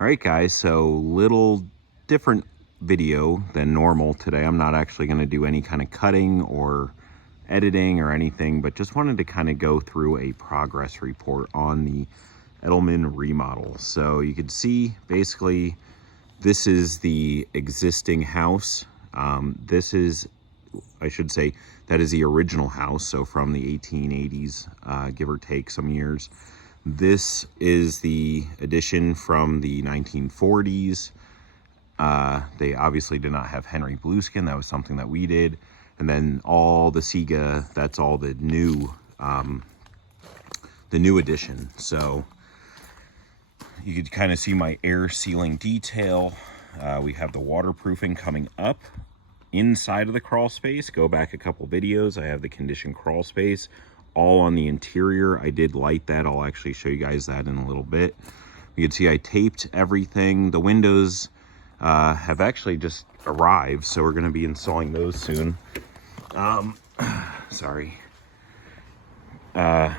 All right, guys, so little different video than normal today. I'm not actually going to do any kind of cutting or editing or anything, but just wanted to kind of go through a progress report on the Edelman remodel. So you can see basically this is the existing house. This is, I should say, that is the original house, so from the 1880s, give or take some years. This is the addition from the 1940s. They obviously did not have Henry Blueskin. That was something that we did. And then all the Sega, that's all the new addition. So you could kind of see my air sealing detail. We have the waterproofing coming up inside of the crawl space. Go back a couple videos. I have the conditioned crawl space all on the interior. I did light that. I'll actually show you guys that in a little bit. You can see I taped everything. The windows have actually just arrived, so we're going to be installing those soon. Sorry.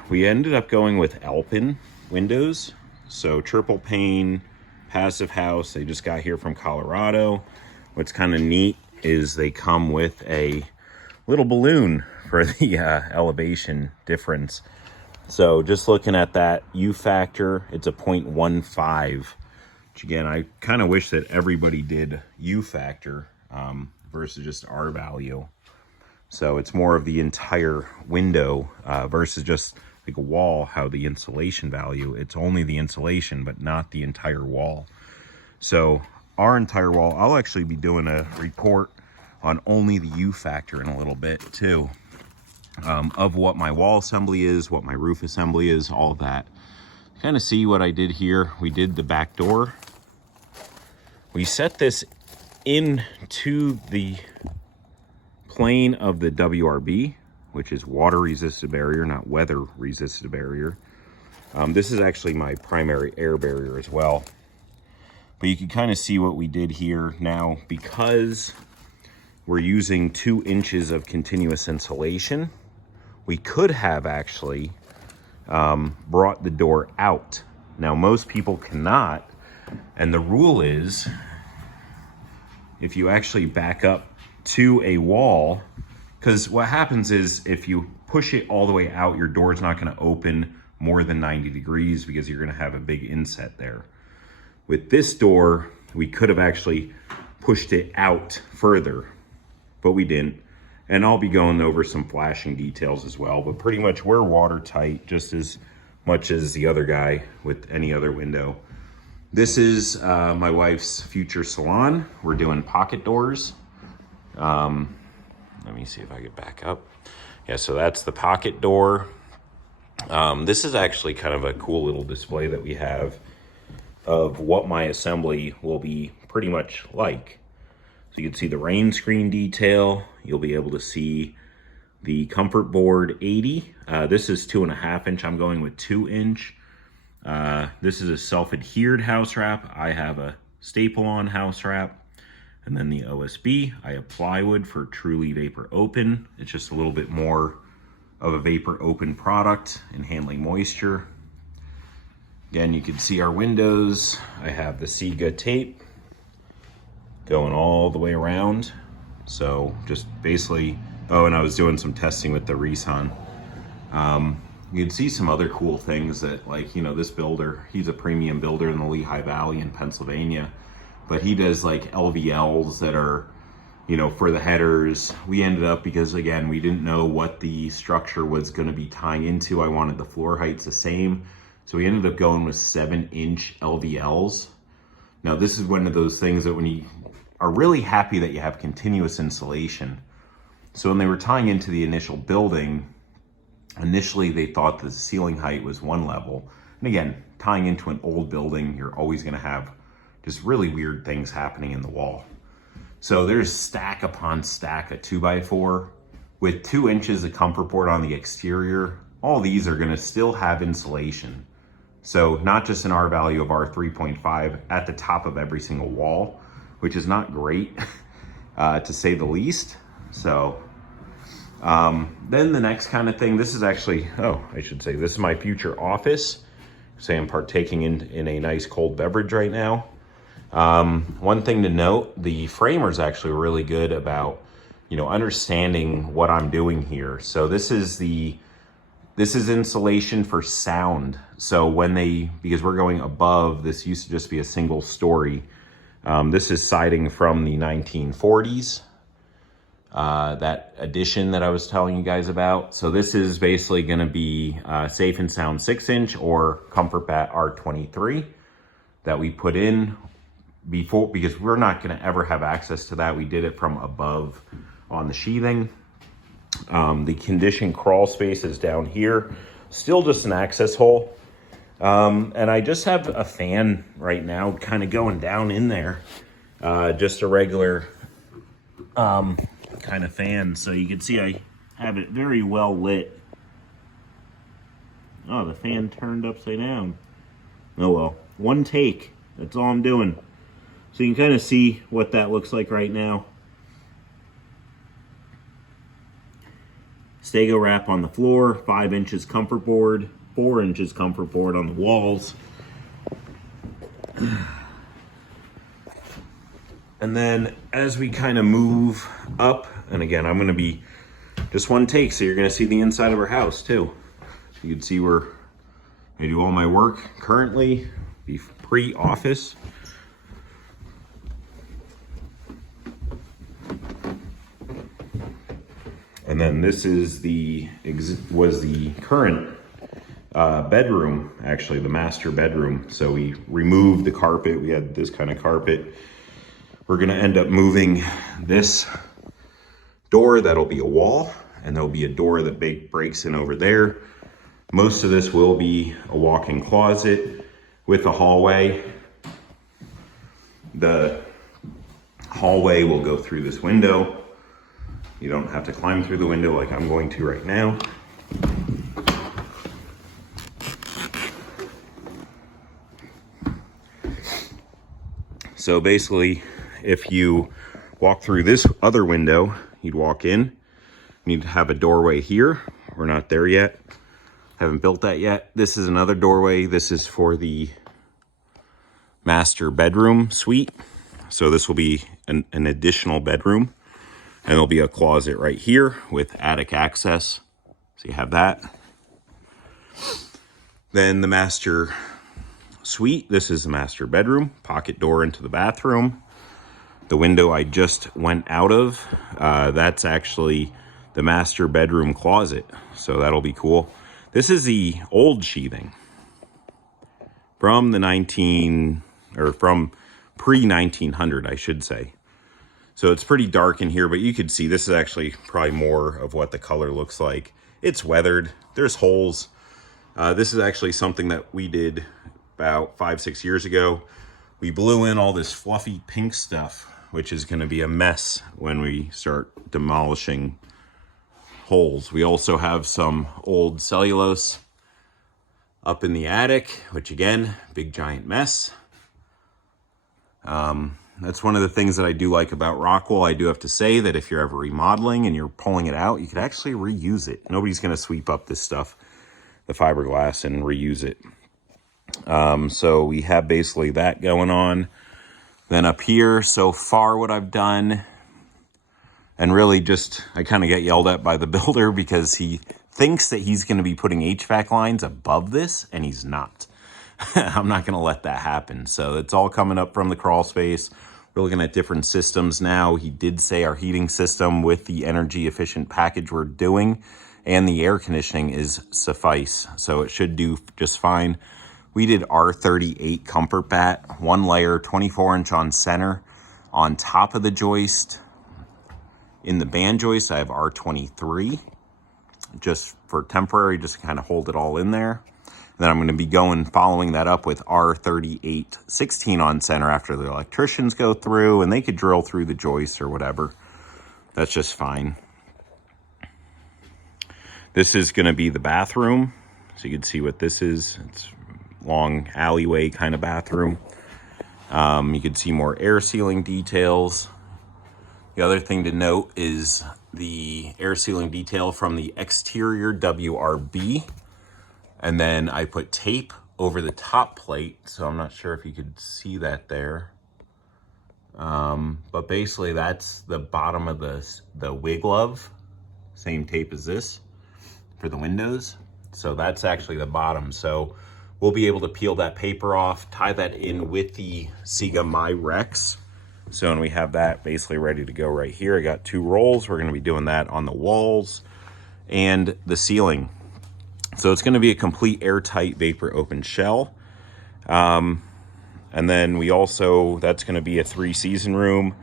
We ended up going with Alpin windows, so triple pane, passive house. They just got here from Colorado. What's kind of neat is they come with a little balloon for the elevation difference. So just looking at that U factor, it's a 0.15, which again, I kind of wish that everybody did U factor versus just R value. So it's more of the entire window versus just like a wall, how the insulation value, it's only the insulation, but not the entire wall. So our entire wall, I'll actually be doing a report on only the U factor in a little bit too, of what my wall assembly is, what my roof assembly is, all of that. Kind of see what I did here. We did the back door. We set this into the plane of the WRB, which is water resistant barrier, not weather resistant barrier. This is actually my primary air barrier as well. But you can kind of see what we did here. Now, because we're using 2 inches of continuous insulation, we could have actually brought the door out. Now, most people cannot, and the rule is if you actually back up to a wall, because what happens is if you push it all the way out, your door's not going to open more than 90 degrees because you're going to have a big inset there. With this door, we could have actually pushed it out further, but we didn't. And I'll be going over some flashing details as well, but pretty much we're watertight just as much as the other guy with any other window. This is my wife's future salon. We're doing pocket doors. Let me see if I could back up. Yeah, so that's the pocket door. This is actually kind of a cool little display that we have of what my assembly will be pretty much like. So you can see the rain screen detail. You'll be able to see the comfort board 80. This is 2.5 inch. I'm going with 2 inch. This is a self-adhered house wrap. I have a staple-on house wrap. And then the OSB, I have plywood for truly vapor open. It's just a little bit more of a vapor open product in handling moisture. Again, you can see our windows. I have the Sega tape going all the way around. So just basically, oh, and I was doing some testing with the Reson. You can see some other cool things that, like, you know, this builder, he's a premium builder in the Lehigh Valley in Pennsylvania, but he does like LVLs that are, you know, for the headers. We ended up, because again, we didn't know what the structure was going to be tying into. I wanted the floor heights the same. So we ended up going with 7-inch LVLs. Now this is one of those things that when you are really happy that you have continuous insulation. So when they were tying into the initial building, initially they thought the ceiling height was one level. And again, tying into an old building, you're always gonna have just really weird things happening in the wall. So there's stack upon stack of 2x4 with 2 inches of comfort board on the exterior. All these are gonna still have insulation. So not just an R value of R3.5 at the top of every single wall, which is not great to say the least. So then the next kind of thing, this is actually, oh, I should say, this is my future office. say I'm partaking in a nice cold beverage right now. One thing to note, the framer's actually really good about, you know, understanding what I'm doing here. So this is insulation for sound. So because we're going above, this used to just be a single story. This is siding from the 1940s. That addition that I was telling you guys about. So this is basically going to be Safe and Sound 6-inch or Comfort Bat R23 that we put in before, because we're not going to ever have access to that. We did it from above on the sheathing. The conditioned crawl space is down here, still just an access hole. And I just have a fan right now kind of going down in there, just a regular kind of fan. So you can see I have it very well lit. Oh, the fan turned upside down. Oh well, one take, that's all I'm doing. So you can kind of see what that looks like right now. Stego wrap on the floor, 5 inches comfort board, 4 inches comfort board on the walls. And then as we kind of move up, and again, I'm going to be just one take, so you're going to see the inside of our house too. You can see where I do all my work currently, be pre-office. And then this is was the current bedroom, actually the master bedroom. So we removed the carpet. We had this kind of carpet. We're gonna end up moving this door. That'll be a wall, and there'll be a door that breaks in over there. Most of this will be a walk-in closet with a hallway. The hallway will go through this window. You don't have to climb through the window like I'm going to right now. So basically, if you walk through this other window, you'd walk in. You need to have a doorway here. We're not there yet. Haven't built that yet. This is another doorway. This is for the master bedroom suite. So this will be an additional bedroom. And there'll be a closet right here with attic access. So you have that. Then the master suite. This is the master bedroom. Pocket door into the bathroom. The window I just went out of, that's actually the master bedroom closet. So that'll be cool. This is the old sheathing from from pre-1900, I should say. So it's pretty dark in here, but you could see this is actually probably more of what the color looks like. It's weathered. There's holes. This is actually something that we did about 5-6 years ago. We blew in all this fluffy pink stuff, which is going to be a mess when we start demolishing holes. We also have some old cellulose up in the attic, which again, big giant mess. That's one of the things that I do like about Rockwool. I do have to say that if you're ever remodeling and you're pulling it out, you could actually reuse it. Nobody's going to sweep up this stuff, the fiberglass, and reuse it. So we have basically that going on. Then up here, so far what I've done, and really just, I kind of get yelled at by the builder because he thinks that he's going to be putting HVAC lines above this, and he's not. I'm not going to let that happen. So it's all coming up from the crawl space. We're looking at different systems now. He did say our heating system with the energy efficient package we're doing and the air conditioning is suffice. So it should do just fine. We did R38 Comfort Bat, 1 layer, 24-inch on center. On top of the joist, in the band joist, I have R23, just for temporary, just to kind of hold it all in there. And then I'm going to be following that up with R38 16 on center after the electricians go through, and they could drill through the joists or whatever. That's just fine. This is going to be the bathroom. So you can see what this is. It's long alleyway kind of bathroom. You can see more air sealing details. The other thing to note is the air sealing detail from the exterior WRB. And then I put tape over the top plate. So I'm not sure if you could see that there. But basically that's the bottom of the wig glove. Same tape as this for the windows. So that's actually the bottom. So we'll be able to peel that paper off, tie that in with the Sega My Rex. So, and we have that basically ready to go right here. I got 2 rolls. We're going to be doing that on the walls and the ceiling. So it's going to be a complete airtight vapor open shell. And then we also, that's going to be a 3-season room.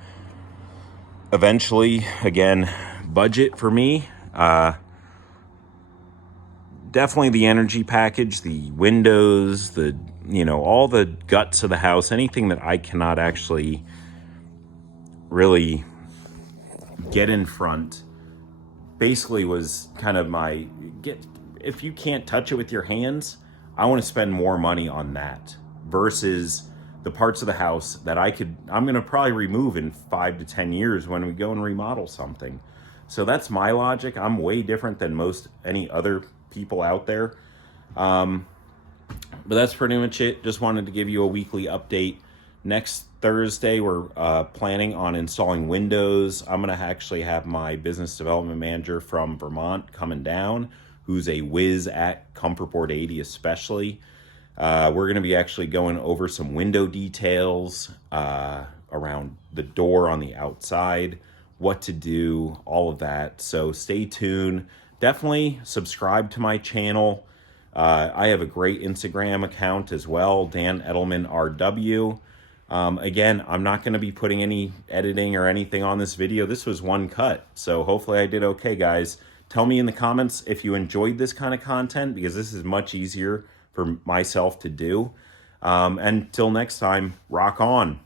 Eventually, again, budget for me. Definitely the energy package, the windows, the, you know, all the guts of the house, anything that I cannot actually really get in front, basically was kind of my, if you can't touch it with your hands, I want to spend more money on that versus the parts of the house that I'm going to probably remove in 5 to 10 years when we go and remodel something. So that's my logic. I'm way different than any other people out there. But that's pretty much it. Just wanted to give you a weekly update. Next Thursday, we're planning on installing windows. I'm going to actually have my business development manager from Vermont coming down, who's a whiz at ComfortBoard 80 especially. We're going to be actually going over some window details around the door on the outside, what to do, all of that. So stay tuned. Definitely subscribe to my channel. I have a great Instagram account as well, Dan Edelman RW. Again, I'm not going to be putting any editing or anything on this video. This was one cut, so hopefully I did okay, guys. Tell me in the comments if you enjoyed this kind of content, because this is much easier for myself to do. Until next time, rock on.